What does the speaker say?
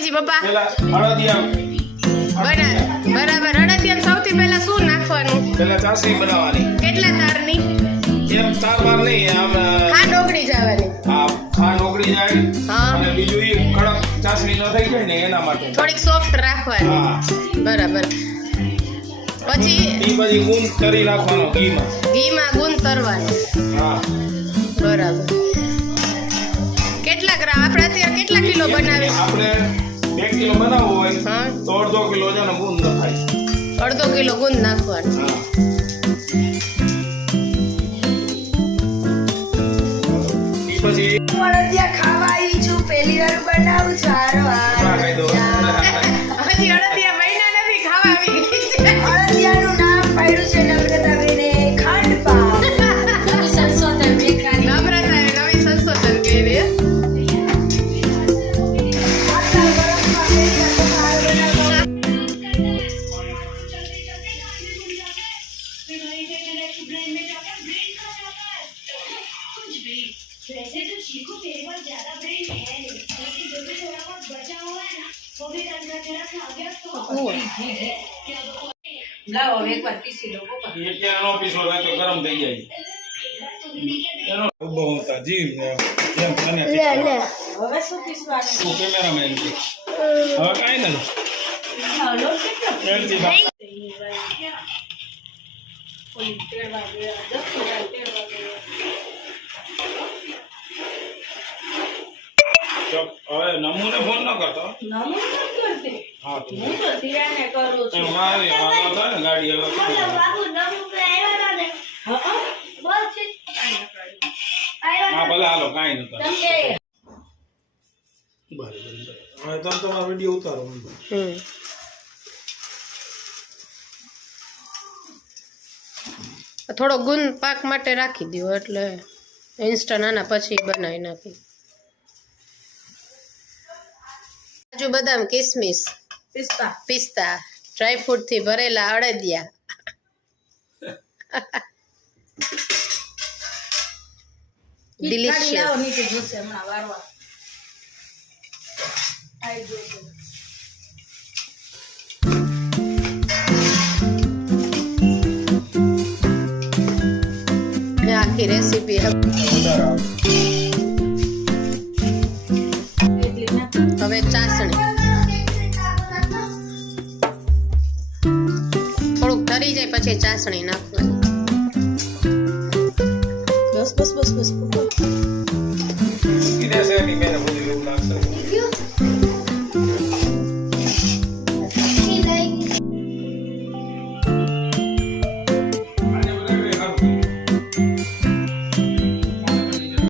રવિજી પપ્પા બરાબર. અડદિયા સૌથી પહેલા શું નાખવાનું? પેલા ચાસણી બનાવવાની. કેટલા તારની? એમ ચાર વાર નહીં આમ ખાંડ ઓગળી જવાની હા ખાંડ ઓગળી જાય. હા. અને બીજું એ કડક ચાસણી ન થઈ જાય ને એના માટે. થોડીક સોફ્ટ રાખવાની. હા. બરાબર. પછી એ બધી ગુંદ કરી નાખવાનો ઘીમાં. ઘીમાં ગુંદ કરવાનો. હા. બરાબર. કેટલા ગ્રામ? આપણે અત્યારે કેટલા કિલો બનાવીશું? આપણે બે કિલો બનાવવો હોય તો અડધો કિલો છે ને ગુંદ નખાય. અડધો કિલો ગુંદ નાખવાનું. હા. પછી ખાવા આવી છું પહેલી વાર બનાવું છું હારો હા, હજી અડદિયા મહિના નથી ખાવા આવી वैसे तो चीकू तेरे पास ज्यादा ब्रेन है नहीं लेकिन जो भी थोड़ा बहुत बचा हुआ है ना वो भी रंगा तेरा खा गया तो લાવો હવે એકવાર પીસી લો પપ્પા એ ત્યાં નો પીસો થાય તો ગરમ થઈ જાય એનો ઉભો હોતા જી જેમ તને હવે શું પીસવાનું તું કેમેરામેન છે હવે કાંઈ નથી નમૂને ફોન ન કરતો. હા. ગાડી. હા ભલે હાલો કાંઈ નતા હવે તમે તમારો વીડિયો ઉતારો હમ. થોડો ગુંદ પાક માટે રાખી દો એટલે ઇન્સ્ટન્ટ આના પછી બનાવી નાખી. કાજુ બદામ કિસમિસ પિસ્તા. પિસ્તા ડ્રાયફ્રૂટથી ભરેલા અડદિયા ડિલિશિયસ હવે ચાસણી થોડુંક ઠરી જાય પછી ચાસણી નાખવાની બસ બસ બસ બસ